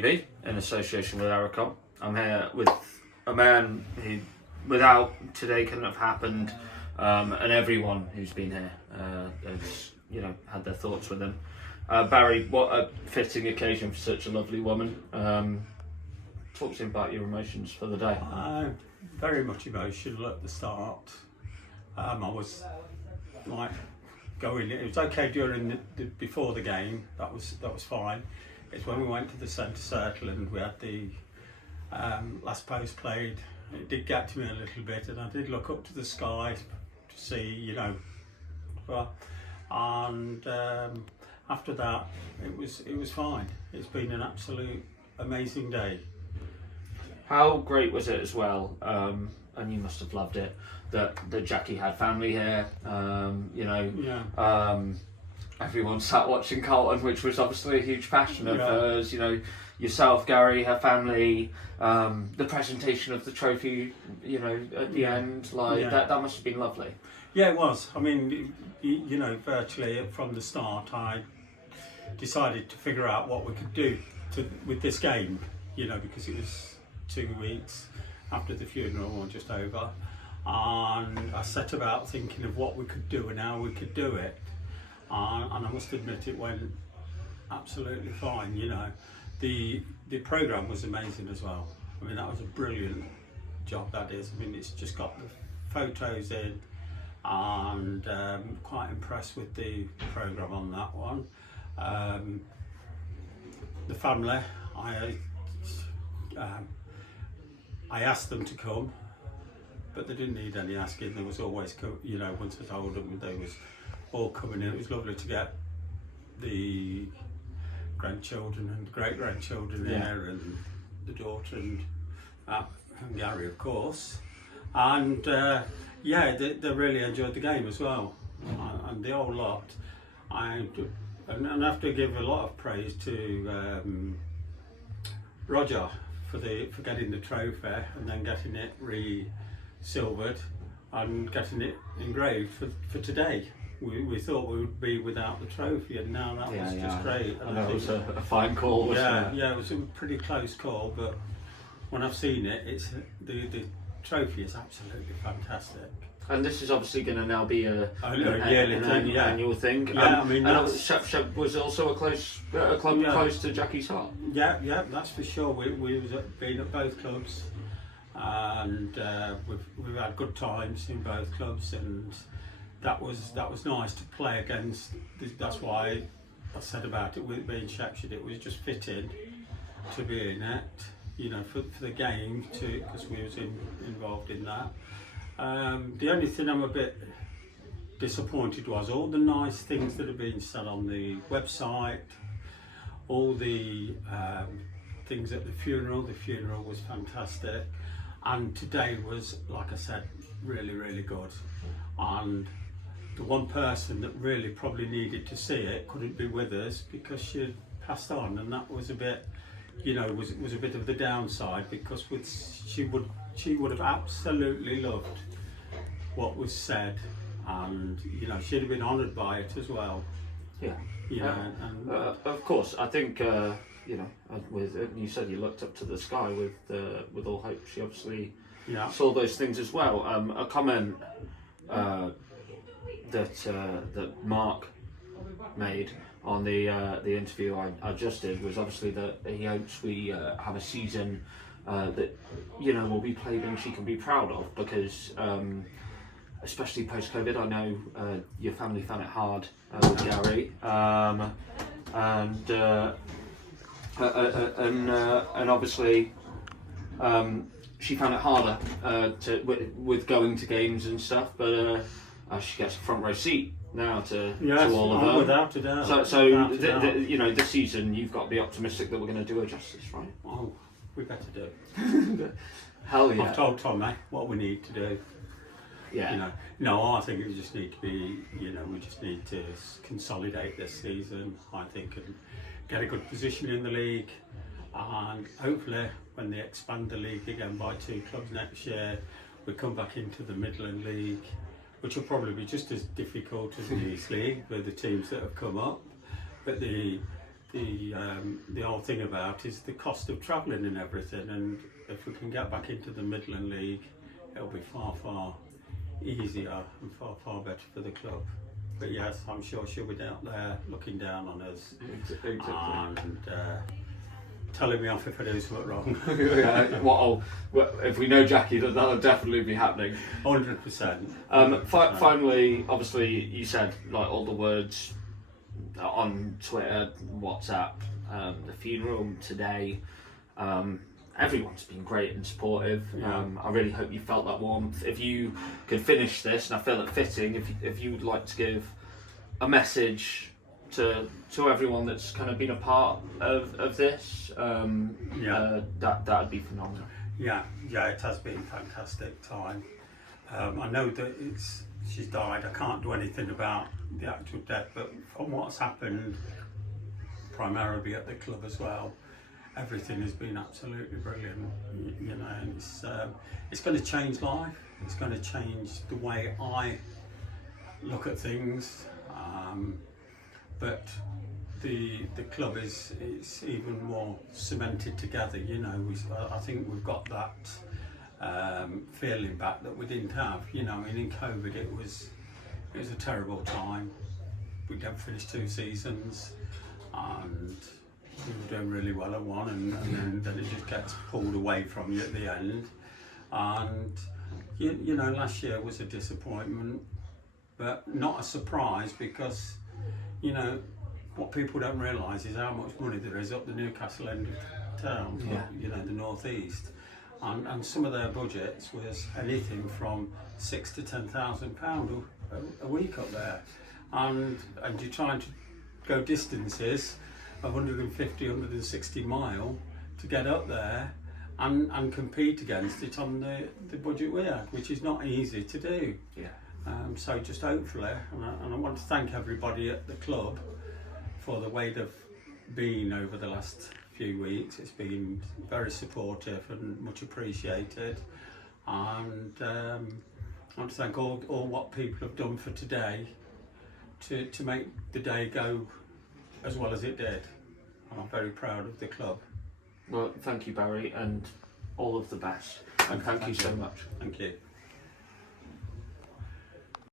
TV in association with Ericom. I'm here with a man who, without today, couldn't have happened, and everyone who's been here has, had their thoughts with him. Barry, what a fitting occasion for such a lovely woman. Talk to me about your emotions for the day. Very much emotional at the start. I was like going. It was okay during before the game. That was fine. It's when we went to the centre circle and we had the last post played. It did get to me a little bit, and I did look up to the sky to see, and after that, it was fine. It's been an absolute amazing day. How great was it as well? And you must have loved it that Jackie had family here. Everyone sat watching Carlton, which was obviously a huge passion of hers. Yourself, Gary, her family, the presentation of the trophy. At the end, that must have been lovely. Yeah, it was. I mean, virtually from the start, I decided to figure out what we could do with this game. Because it was 2 weeks after the funeral, or just over, and I set about thinking of what we could do and how we could do it, and I must admit it went absolutely fine. The programme was amazing as well. I mean, that was a brilliant job, that is. I mean, it's just got the photos in, and quite impressed with the programme on that one. The family, I asked them to come, but they didn't need any asking. There was always, once I told them, they was all coming in. It was lovely to get the grandchildren and great-grandchildren there, and the daughter and Gary, of course. And they really enjoyed the game as well, and the whole lot. And I have to give a lot of praise to Roger for getting the trophy and then getting it re-silvered and getting it engraved for today. We thought we would be without the trophy, and now that was just great. And I think it was a fine call, wasn't it? Yeah, it was a pretty close call, but when I've seen it, it's the trophy is absolutely fantastic. And this is obviously going to now be an annual thing. Yeah, I mean, Shep was also a club close to Jackie's heart. Yeah, that's for sure. We've been at both clubs, and we've had good times in both clubs, and that was nice to play against. That's why I said about it with being Shepshed. It was just fitting to be in it, for the game too, because we was involved in that. The only thing I'm a bit disappointed was all the nice things that have been said on the website, all the things at the funeral. The funeral was fantastic, and today was, like I said, really, really good. And the one person that really probably needed to see it couldn't be with us because she passed on, and that was a bit, was a bit of the downside, because she would have absolutely loved what was said, and she'd have been honoured by it as well. Of course, I think with you said you looked up to the sky with all hope. She obviously saw those things as well. A comment that Mark made on the interview I just did was obviously that he hopes we have a season that will be played and she can be proud of, because especially post-COVID, I know your family found it hard with Gary, and obviously she found it harder with going to games and stuff, but she gets a front row seat now to all of them. Without a doubt. So this season you've got to be optimistic that we're going to do her justice, right? Oh, we better do it. Hell yeah. I've told Tommy what we need to do. Yeah. I think we just need to be, we just need to consolidate this season, I think, and get a good position in the league, and hopefully when they expand the league again by 2 clubs next year, we come back into the Midland League, which will probably be just as difficult as the East League with the teams that have come up, but the the whole thing about is the cost of travelling and everything, and if we can get back into the Midland League, it'll be far easier and far better for the club. But yes, I'm sure she'll be out there looking down on us Exactly. and telling me off if I do something wrong. Well, if we know Jackie, that'll definitely be happening. 100%. Finally, obviously, you said like all the words on Twitter, WhatsApp, the funeral today. Everyone's been great and supportive. I really hope you felt that warmth. If you could finish this, and I feel it fitting, if you would like to give a message to everyone that's kind of been a part of this, that'd be phenomenal. Yeah, it has been a fantastic time. I know that she's died. I can't do anything about the actual death, but from what's happened, primarily at the club as well, everything has been absolutely brilliant. You know, and it's going to change life. It's going to change the way I look at things. But the club is even more cemented together. You know, I think we've got that feeling back that we didn't have. You know, I mean, in COVID it was a terrible time. We never finished 2 seasons, and we were doing really well at one, and then it just gets pulled away from you at the end. And you know, last year was a disappointment, but not a surprise, because you know what people don't realise is how much money there is up the Newcastle end of town, you know, the northeast, and some of their budgets was anything from £6,000 to £10,000 a week up there, and you're trying to go distances of 150, 160 mile to get up there and compete against it on the budget we had, which is not easy to do. So just hopefully, and I want to thank everybody at the club for the way they've been over the last few weeks. It's been very supportive and much appreciated, and I want to thank all what people have done for today to make the day go as well as it did. And I'm very proud of the club. Well, thank you, Barry, and all of the best. And thank you so much. Thank you.